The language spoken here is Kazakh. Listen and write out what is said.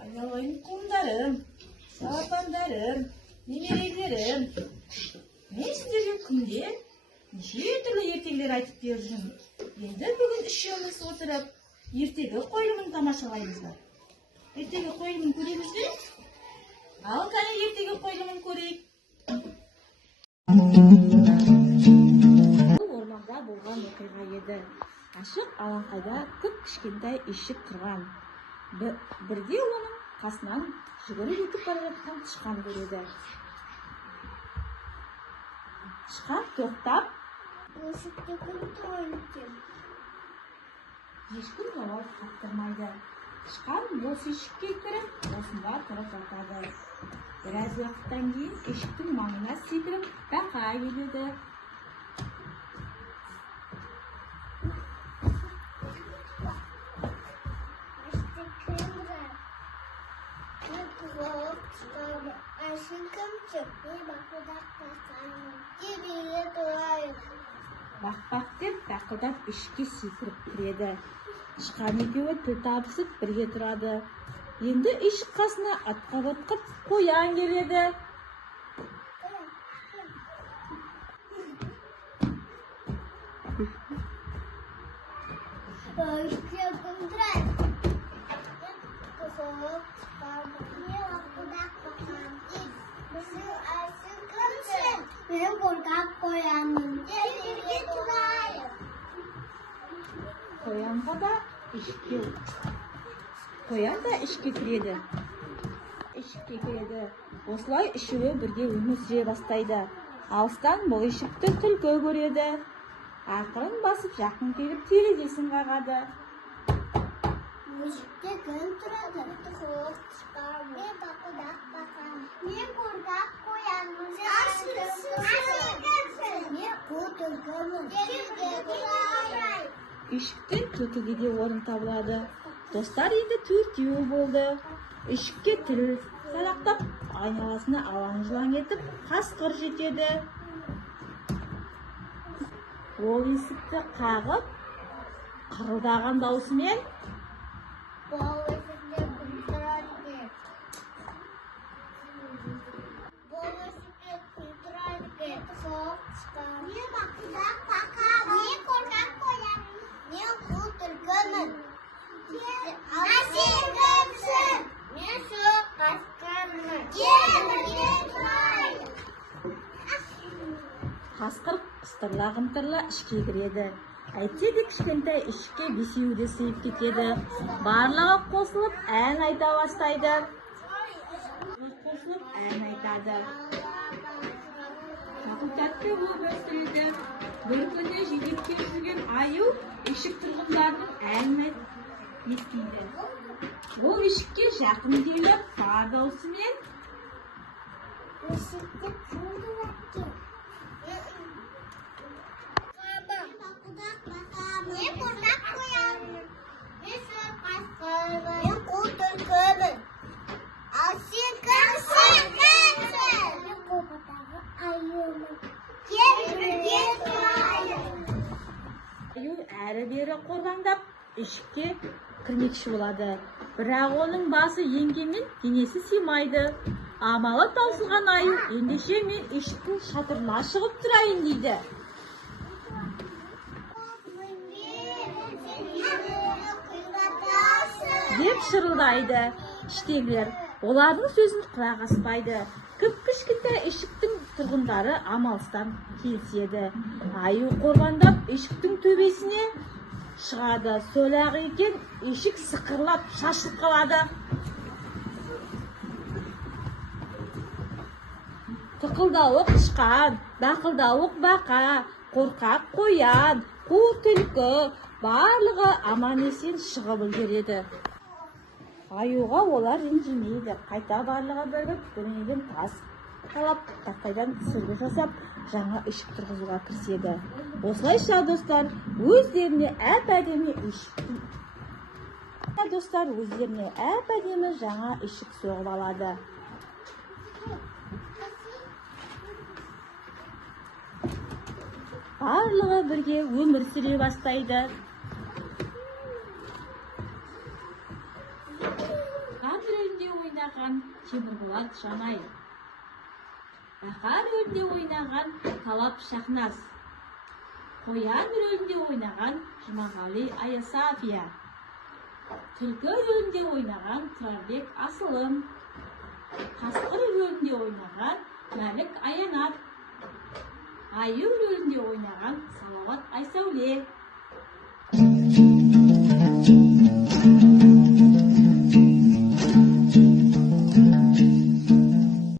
Ayollayın kumlarım, sapanlarım, немерелерім. Мен сіздерге күнде неше түрлі ертегілер айтып беріп жүрмін. Енді бүгін үшеуміз отырып, ертегі қойылымын тамашалаймыз ба? Ертегі қойылымын көреміз бе? Ал қане ертегі қойылымын көрейік. Бұл орманда болған оқиға еді. Ашық алаңқайда кішкентай ешік тұрған. Бірде оның қасынан жүгіріп өтіп бара жатқан тышқан көреді. Тышқан тоқтап, Есікте кім тұрған екен? ешкім жауап қаттырмайды. Тышқан бос ешікке кіріп, осында тұрып жатады. Біраз уақыттан кейін ешіктің маңына секіріп бақа келеді. Бақ-бақ деп бақылдап ішке секіріп кіреді. Тышқан екеуі тіл табысып бірге тұрады. Енді ешік қасына атқа-батқып қоян келеді. Мен қорқақ қоянмын. Жерге тұрайын. Қоянға да ішке кіреді. Осылай үшеуі бірге өмір сүре бастайды. Алыстан бұл ешікті түлкі көреді. Ақырын басып жақын келіп терезесін қағады. Ешікте кім тұрады? Мен бақылдақ бақам. Мен қорқақ қоянмын. Мен қу түлкімін. Жерге тұрайын. Ешіктен түлкіге де орын табылады. Достар енді төртеу болды. Ешікке тіл салақтап, айналасына алаң-жұлаң етіп, қасқыр жетеді. Ол есікті қағып, қырылдаған даусымен: Бұл есікте кім тұрады? Мен бақылдақ бақам. Мен қорқақ қоянмын. Мен қу түлкімін. Сен кімсің? Мен суық қасқырмын. Жерге тұрайын. Қасқыр қыстырла-қымтырла ішке кіреді. Әйтсе де кішкентай ішке бесеуі де сыйып кетеді. Барлығы қосылып ән айта бастайды. Тәтті болып өсіреді. Бір күні жидеп келіп жүрген аю ешік тұрғындарының әнін естиді. Ол ешікке жақын келіп, бар даусымен: Есікте кім тұрады? Мен қорқақ қоянмын. Мен суық қасқырмын. Мен қу түлкімін. Ал сен кімсің? Мен қопадағы аюмын. Жерге тұрайын. Аю әрі-бері қорғаңдап ешікке кірмекші болады. Бірақ оның басы енгенмен денесі сыймайды. Амалы таусылған аю ендеше мен ешіктің шатырына шығып тұрайын дейді. Деп шырылдайды. Іштегілер олардың сөзін құлақ аспайды. Кіп-кішкентай ешіктің тұрғындары амалыстан келіседі. Аю қорғандап ешіктің төбесіне шығады. Сол-ақ екен, ешік сықырлап шашылып қалады. Тықылдауық тышқан, бақылдауық бақа, қорқақ қоян, қу түлкі барлығы аман-есен шығып үлгереді. Аюға олар ренжімейді. Қайта барлығы бірігіп, дүниеден тас қалап, тақтайдан сүргі жасап, жаңа ешік тұрғызуға кіріседі. Осылайша достар, өздеріне әп-әдемі жаңа ешік соғып алады. барлығы бірге өмір сүре бастайды. Хан рөлінде ойнаған Темірболат Жанай. Бақа рөлінде ойнаған Талап Шахназ. Қоян рөлінде ойнаған Жұмағали Аясафия. Түлкі рөлінде ойнаған Тұрарбек Асылым. Қасқыр рөлінде ойнаған Мәлік Аянат. Аю рөлінде ойнаған Салауат Айсәуле.